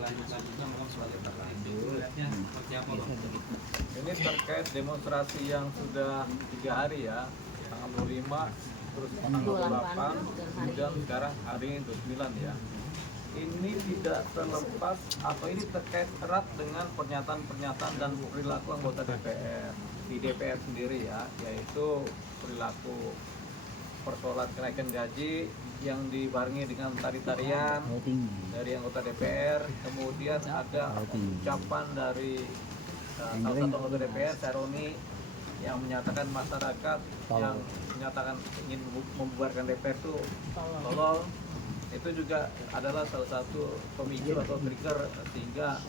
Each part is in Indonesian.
berkelanjutan juga memang sebagai terlanjur. Melihatnya seperti apa Bang? Ini terkait demonstrasi yang sudah 3 hari ya, tanggal 25, terus tanggal 28, kemudian sekarang hari ini 29 ya. Ini tidak terlepas atau ini terkait erat dengan pernyataan-pernyataan dan perilaku anggota DPR di DPR sendiri ya, yaitu perilaku persoalan kenaikan gaji yang dibarengi dengan tari-tarian dari anggota DPR, kemudian ada ucapan dari salah satu anggota DPR, Saroni, yang menyatakan masyarakat yang menyatakan ingin membubarkan DPR itu tolol. Itu juga adalah salah satu pemicu atau trigger sehingga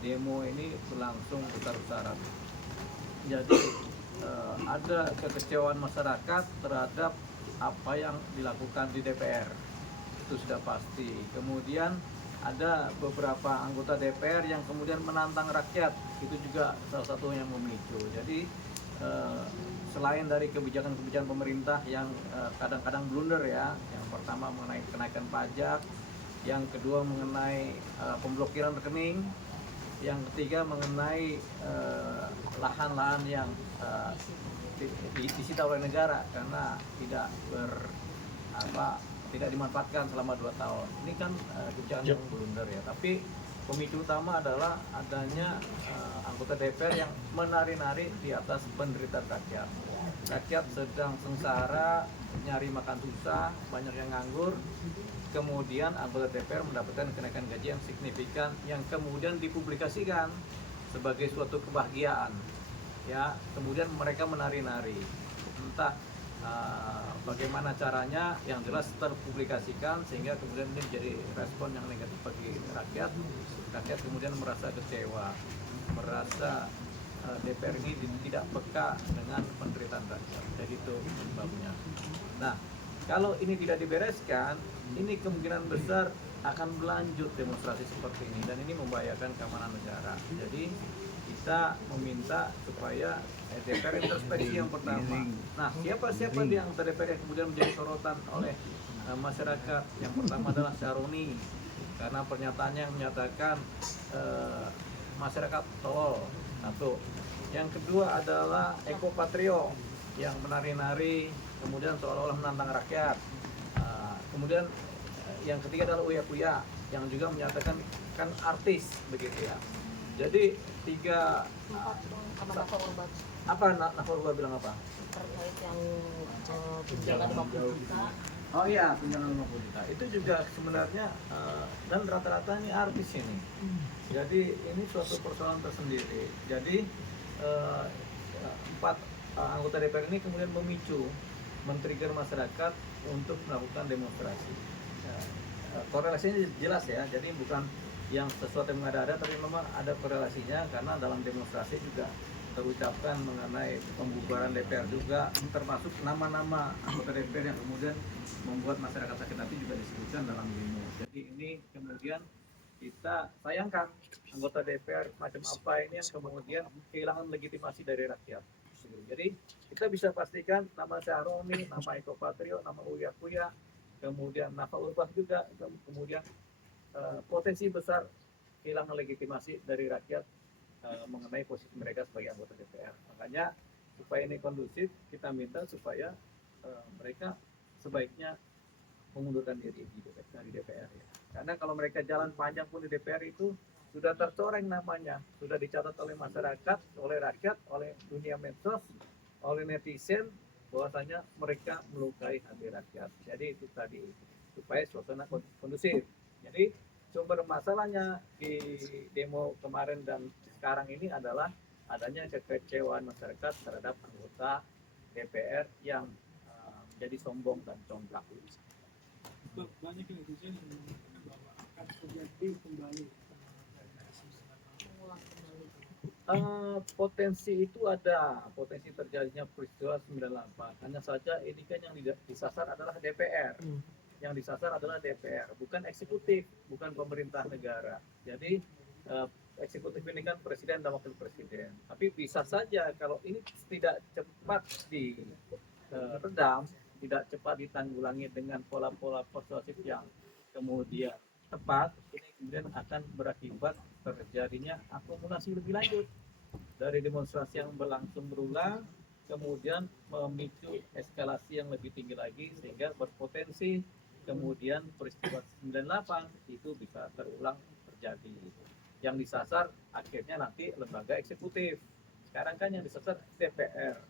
demo ini berlangsung besar-besaran. Jadi ada kekecewaan masyarakat terhadap apa yang dilakukan di DPR, itu sudah pasti. Kemudian ada beberapa anggota DPR yang kemudian menantang rakyat, itu juga salah satu yang memicu. Jadi selain dari kebijakan-kebijakan pemerintah yang kadang-kadang blunder ya, yang pertama mengenai kenaikan pajak, yang kedua mengenai pemblokiran rekening, yang ketiga mengenai lahan-lahan yang disita oleh negara karena tidak dimanfaatkan selama 2 tahun. Ini kan kebijakan yang blunder ya. Tapi pemicu utama adalah adanya anggota DPR yang menari-nari di atas penderitaan rakyat. Rakyat sedang sengsara, nyari makan susah, banyak yang nganggur. Kemudian anggota DPR mendapatkan kenaikan gaji yang signifikan yang kemudian dipublikasikan sebagai suatu kebahagiaan. Ya, kemudian mereka menari-nari. Entah bagaimana caranya, yang jelas terpublikasikan sehingga kemudian ini menjadi respon yang negatif bagi rakyat. Rakyat kemudian merasa kecewa, merasa DPR ini tidak peka dengan penderitaan rakyat. Jadi itu sebabnya. Nah, kalau ini tidak dibereskan, ini kemungkinan besar akan berlanjut demonstrasi seperti ini dan ini membahayakan keamanan negara. Jadi kita meminta supaya DPR introspeksi yang pertama. Nah, siapa di anggota DPR yang kemudian menjadi sorotan oleh masyarakat? Yang pertama adalah Saroni, karena pernyataannya yang menyatakan masyarakat tolol. Satu. Yang kedua adalah Eko Patrio yang menari-nari, kemudian seolah-olah menantang rakyat. Kemudian yang ketiga adalah Uya Kuya yang juga menyatakan kan artis begitu ya. Jadi tiga apa Nafal Urba bilang apa? Terkait yang tunjangan 50 juta. Oh iya, tunjangan 50 juta. Itu juga sebenarnya dan rata-rata ini artis ini. Jadi ini suatu persoalan tersendiri. Jadi 4 anggota DPR ini kemudian memicu, men-trigger masyarakat untuk melakukan demonstrasi. Korelasinya jelas ya. Jadi bukan yang sesuatu yang mengada-ada, tapi memang ada korelasinya karena dalam demonstrasi juga terucapkan mengenai pembubaran DPR juga, termasuk nama-nama anggota DPR yang kemudian membuat masyarakat sakit hati juga disebutkan dalam demo. Jadi ini kemudian kita sayangkan anggota DPR macam apa ini yang kemudian kehilangan legitimasi dari rakyat. Jadi kita bisa pastikan nama Saroni, nama Eko Patrio, nama Uya Kuya, kemudian Nafal Urbah juga, kemudian potensi besar kehilangan legitimasi dari rakyat mengenai posisi mereka sebagai anggota DPR. Makanya supaya ini kondusif, kita minta supaya mereka sebaiknya mengundurkan diri di DPR ya. Karena kalau mereka jalan panjang pun di DPR itu sudah tercoreng namanya, sudah dicatat oleh masyarakat, oleh rakyat, oleh dunia medsos, oleh netizen, bahwasanya mereka melukai hati rakyat. Jadi itu tadi, supaya suasana kondusif. Jadi sumber masalahnya di demo kemarin dan sekarang ini adalah adanya kekecewaan masyarakat terhadap anggota DPR yang menjadi sombong dan congkak. Banyak netizen yang mengatakan bahwa akan terjadi kembali Mengulang kembali. Potensi itu ada, potensi terjadinya peristiwa 98. Hanya saja ini kan yang disasar adalah DPR. Yang disasar adalah DPR, bukan eksekutif, bukan pemerintah negara. Jadi eksekutif ini kan presiden dan wakil presiden. Tapi bisa saja kalau ini tidak cepat diredam, tidak cepat ditanggulangi dengan pola-pola persuasif yang kemudian tepat, ini kemudian akan berakibat terjadinya akumulasi lebih lanjut dari demonstrasi yang berlangsung berulang, kemudian memicu eskalasi yang lebih tinggi lagi sehingga berpotensi kemudian peristiwa 98 itu bisa terulang terjadi. Yang disasar akhirnya nanti lembaga eksekutif. Sekarang kan yang disasar DPR.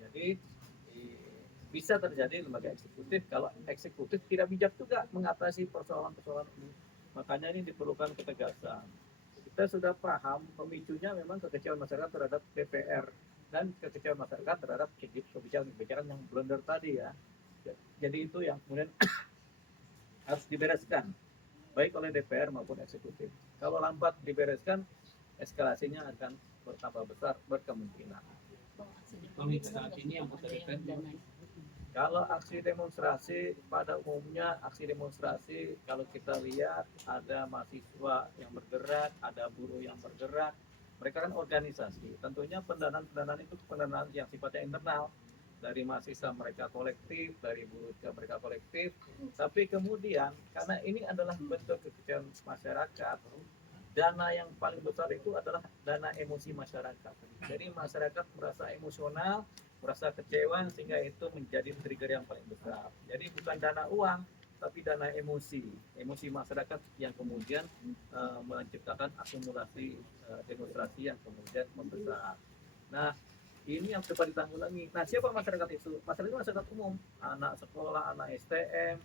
Jadi bisa terjadi lembaga eksekutif kalau eksekutif tidak bijak juga mengatasi persoalan-persoalan ini. Makanya ini diperlukan ketegasan. Kita sudah paham pemicunya memang kekecewaan masyarakat terhadap DPR dan kekecewaan masyarakat terhadap kebijakan-kebijakan yang blunder tadi ya. Jadi itu yang kemudian harus dibereskan baik oleh DPR maupun eksekutif. Kalau lambat dibereskan, eskalasinya akan bertambah besar berkemungkinan. Kalau saat ini yang DPR Kalau aksi demonstrasi pada umumnya aksi demonstrasi kalau kita lihat ada mahasiswa yang bergerak, ada buruh yang bergerak, mereka kan organisasi. Tentunya pendanaan itu pendanaan yang sifatnya internal dari mahasiswa mereka kolektif, dari buruh mereka kolektif. Tapi kemudian karena ini adalah bentuk kekecewaan masyarakat, dana yang paling besar itu adalah dana emosi masyarakat. Jadi masyarakat merasa emosional, merasa kecewa sehingga itu menjadi trigger yang paling besar. Jadi bukan dana uang, tapi dana emosi masyarakat yang kemudian menciptakan akumulasi demonstrasi yang kemudian membesar. Nah, ini yang dapat ditanggulangi. Nah, siapa masyarakat itu? Masyarakat itu masyarakat umum, anak sekolah, anak STM,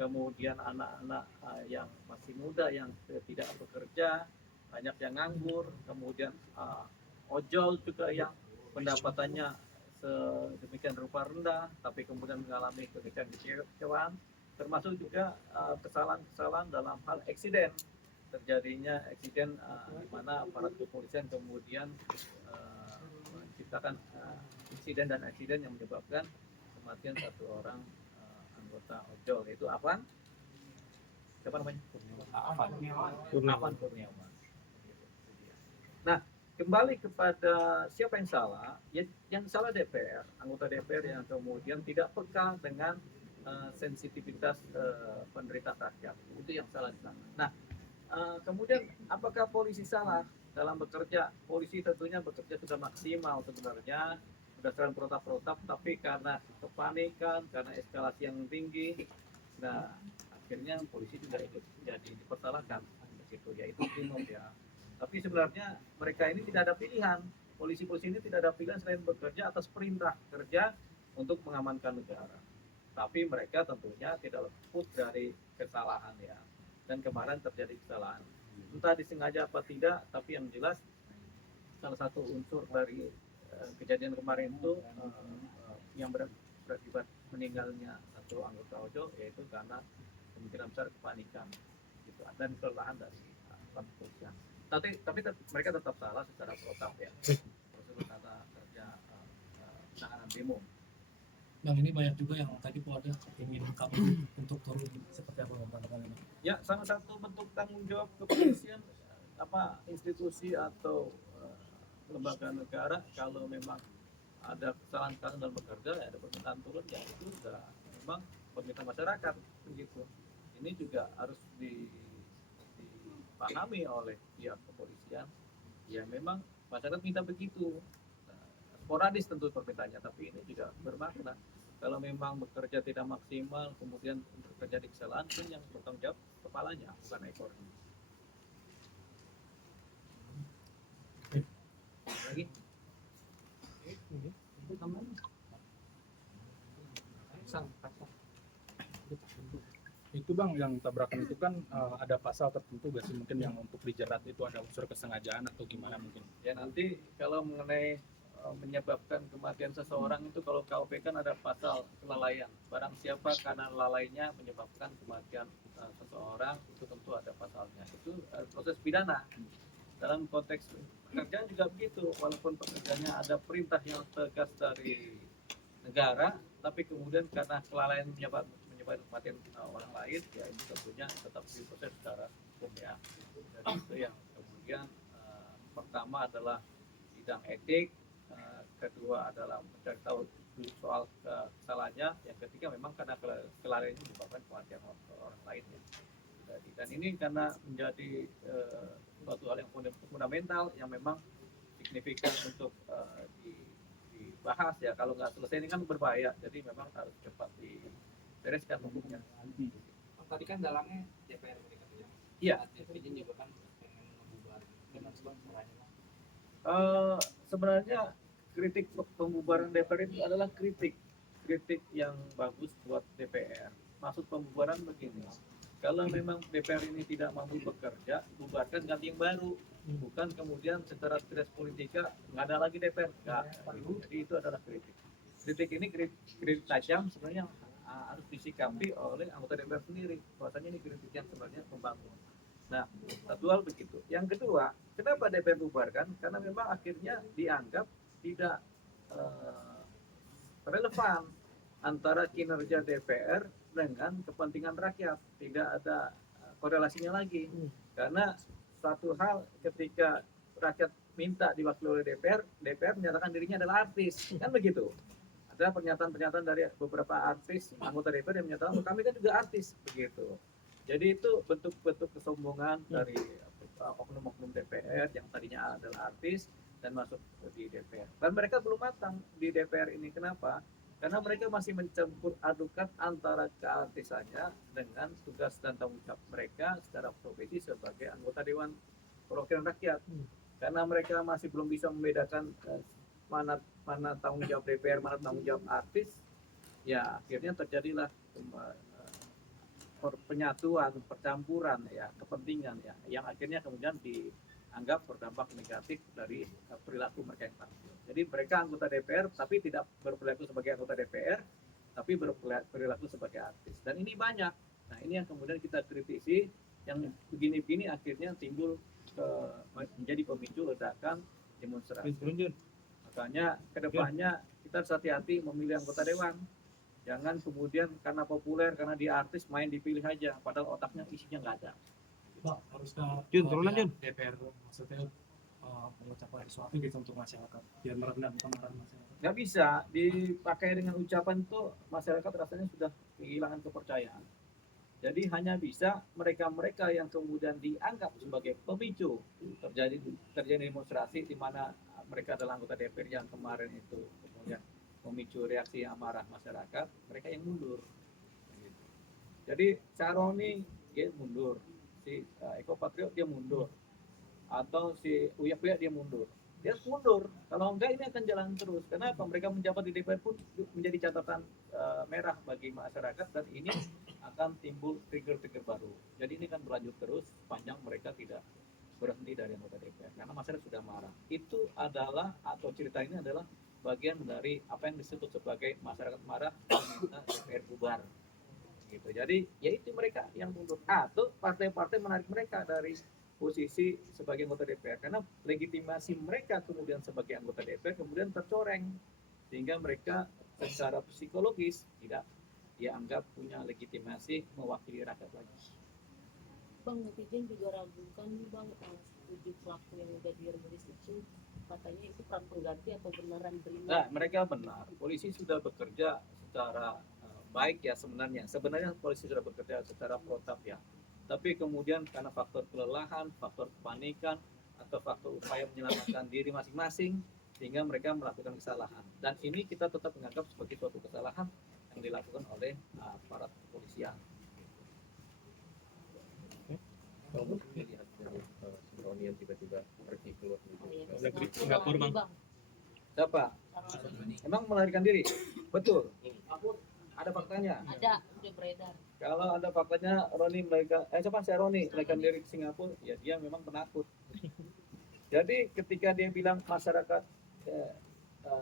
kemudian anak-anak yang masih muda yang tidak bekerja, banyak yang nganggur, kemudian ojol juga yang pendapatannya sedemikian rupa rendah, tapi kemudian mengalami kekecewaan, termasuk juga kesalahan-kesalahan dalam hal eksiden, terjadinya eksiden di mana aparat kepolisian kemudian menciptakan insiden dan eksiden yang menyebabkan kematian satu orang anggota ojol, yaitu Afan. Siapa namanya? Afan Kurniawan. Nah, kembali kepada siapa yang salah, yang salah DPR, anggota DPR yang kemudian tidak peka dengan sensitivitas penderitaan rakyat, itu yang salah di sana. Nah, kemudian apakah polisi salah dalam bekerja? Polisi tentunya bekerja sudah maksimal sebenarnya berdasarkan protap-protap, tapi karena kepanikan, karena eskalasi yang tinggi, nah akhirnya polisi juga ikut jadi dipersalahkan begitu, yaitu Brimob ya. Tapi sebenarnya mereka ini tidak ada pilihan. Polisi-polisi ini tidak ada pilihan selain bekerja atas perintah kerja untuk mengamankan negara. Tapi mereka tentunya tidak luput dari kesalahan ya. Dan kemarin terjadi kesalahan. Entah disengaja apa tidak, tapi yang jelas salah satu unsur dari kejadian kemarin itu yang berakibat meninggalnya satu anggota ojol, yaitu karena kemungkinan besar kepanikan gitu, dan kelelahan dari kepolisian. Tapi mereka tetap salah secara protap ya, prosedur tata kerja penanganan demo. Bang, ini banyak juga yang tadi Polda ingin kami untuk turun, seperti apa pandangan ini? Ya, salah satu bentuk tanggung jawab kepolisian institusi atau lembaga negara, kalau memang ada kesalahan-kesalahan dalam bekerja, ya ada permintaan turun, ya itu sudah memang permintaan masyarakat begitu. Ini juga harus dipahami oleh pihak kepolisian. Ya memang masyarakat minta begitu. Sporadis tentu permintaannya, tapi ini juga bermakna. Kalau memang bekerja tidak maksimal, kemudian terjadi kesalahan, itu yang bertanggung jawab kepalanya, bukan ekornya. Lagi? Itu Bang, yang tabrakan itu kan ada pasal tertentu gak sih, mungkin yang untuk dijerat itu ada unsur kesengajaan atau gimana mungkin? Ya nanti kalau mengenai menyebabkan kematian seseorang itu kalau KUP kan ada pasal kelalaian. Barang siapa karena lalainya menyebabkan kematian seseorang, itu tentu ada pasalnya. Itu proses pidana. Dalam konteks pekerjaan juga begitu, walaupun pekerjaannya ada perintah yang tegas dari negara, tapi kemudian karena kelalaian menyebabkan kematian orang lain, ya itu tentunya tetap diproses secara hukum ya. Dan itu yang kemudian pertama adalah bidang etik, kedua adalah mencari tahu soal kesalahannya, yang ketiga memang karena kelalaian menyebabkan kematian orang lain ya. terjadi. Dan ini karena menjadi suatu hal yang fundamental yang memang signifikan untuk dibahas ya. Kalau nggak selesai ini kan berbahaya, jadi memang harus cepat dibereskan hukumnya. Tadi kan dalangnya DPR mereka tuh ya. Iya. Presiden juga kan pengen ngebubar. Benar bang caranya bang? Sebenarnya kritik pembubaran DPR itu adalah kritik yang bagus buat DPR. Maksud pembubaran begini, kalau memang DPR ini tidak mampu bekerja, bubarkan ganti yang baru. Bukan kemudian secara stres politika nggak ada lagi DPR. Nggak. Jadi itu adalah kritik. Kritik ini kritik tajam sebenarnya harus disikapi oleh anggota DPR sendiri. Bahwasanya ini kritik yang sebenarnya membangun. Nah, satu hal begitu. Yang kedua, kenapa DPR bubarkan? Karena memang akhirnya dianggap tidak relevan antara kinerja DPR dengan kepentingan rakyat. Tidak ada korelasinya lagi. Karena satu hal ketika rakyat minta diwakili oleh DPR menyatakan dirinya adalah artis. Kan begitu. Ada pernyataan-pernyataan dari beberapa artis, anggota DPR yang menyatakan kami kan juga artis. Begitu. Jadi itu bentuk-bentuk kesombongan dari oknum-oknum DPR yang tadinya adalah artis dan masuk di DPR. Dan mereka belum matang di DPR ini. Kenapa? Karena mereka masih mencampur adukan antara keartisannya dengan tugas dan tanggung jawab mereka secara profesi sebagai anggota Dewan Perwakilan Rakyat. Karena mereka masih belum bisa membedakan mana tanggung jawab DPR, mana tanggung jawab artis, ya akhirnya terjadilah penyatuan, percampuran ya, kepentingan ya, yang akhirnya kemudian dianggap berdampak negatif dari perilaku mereka yang tampil. Jadi mereka anggota DPR tapi tidak berperilaku sebagai anggota DPR, tapi berperilaku sebagai artis. Dan ini banyak. Nah ini yang kemudian kita kritisi, yang begini-begini akhirnya timbul menjadi pemicu ledakan demonstrasi. Makanya kedepannya kita harus hati-hati memilih anggota dewan. Jangan kemudian karena populer, karena dia artis main dipilih aja, padahal otaknya isinya nggak ada. Bang, harusnya DPR maksudnya mengucapkan sesuatu gitu untuk masyarakat biar meredam kemarahan masyarakat. Nggak bisa dipakai dengan ucapan itu, masyarakat rasanya sudah kehilangan kepercayaan. Jadi hanya bisa mereka-mereka yang kemudian dianggap sebagai pemicu terjadi demonstrasi di mana mereka adalah anggota DPR yang kemarin itu kemudian memicu reaksi amarah masyarakat, mereka yang mundur. Jadi Caroni dia mundur, si Eko Patriot dia mundur, atau si Uya Kuya dia mundur. Dia mundur. Kalau enggak ini akan jalan terus. Kenapa? Mereka menjabat di DPR pun menjadi catatan merah bagi masyarakat dan ini akan timbul trigger-trigger baru. Jadi ini kan berlanjut terus sepanjang mereka tidak berhenti dari anggota DPR karena masyarakat sudah marah. Itu adalah atau cerita ini adalah bagian dari apa yang disebut sebagai masyarakat marah meminta DPR bubar. Gitu. Jadi yaitu mereka yang mundur atau partai-partai menarik mereka dari posisi sebagai anggota DPR karena legitimasi mereka kemudian sebagai anggota DPR kemudian tercoreng sehingga mereka secara psikologis tidak dianggap punya legitimasi mewakili rakyat lagi. Bang, netizen juga ragukan nih bang, 7 pelaku yang udah dirilis itu katanya itu peran pengganti atau beneran BRIMOB? Nah, mereka benar. Polisi sudah bekerja secara baik ya sebenarnya. Sebenarnya polisi sudah bekerja secara protap ya. Tapi kemudian karena faktor kelelahan, faktor kepanikan, atau faktor upaya menyelamatkan diri masing-masing, sehingga mereka melakukan kesalahan. Dan ini kita tetap menganggap sebagai suatu kesalahan yang dilakukan oleh aparat kepolisian. Kalau melihat dari Roni yang tiba-tiba pergi keluar Negeri Singapura, Bang. Siapa? Emang melarikan diri? Betul. Ada faktanya. Ada, udah beredar. Kalau ada faktanya Roni melarikan, si Roni melarikan diri ke Singapura, ya dia memang penakut. Jadi ketika dia bilang masyarakat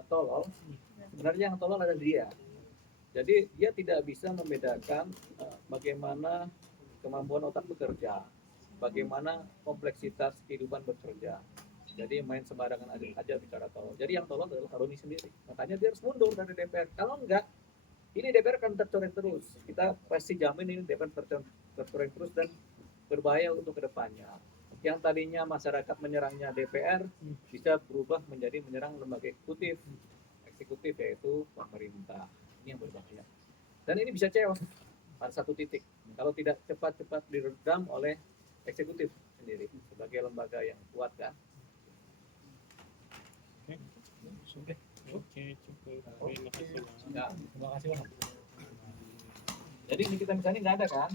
tolol, sebenarnya yang tolol adalah dia. Jadi dia tidak bisa membedakan bagaimana kemampuan otak bekerja, bagaimana kompleksitas kehidupan bekerja. Jadi main sembarangan aja bicara tolol. Jadi yang tolol adalah Roni sendiri. Makanya dia harus mundur dari DPR. Kalau enggak, ini DPR akan tercoreng terus. Kita pasti jamin ini DPR tercoreng terus dan berbahaya untuk kedepannya. Yang tadinya masyarakat menyerangnya DPR bisa berubah menjadi menyerang lembaga eksekutif yaitu pemerintah. Ini yang berbahaya. Dan ini bisa chaos. pada satu titik. Kalau tidak cepat-cepat diredam oleh eksekutif sendiri sebagai lembaga yang kuat kan. Oke, cukup. Ya. Terima kasih Bang. Jadi ini kita misalnya nggak ada kan?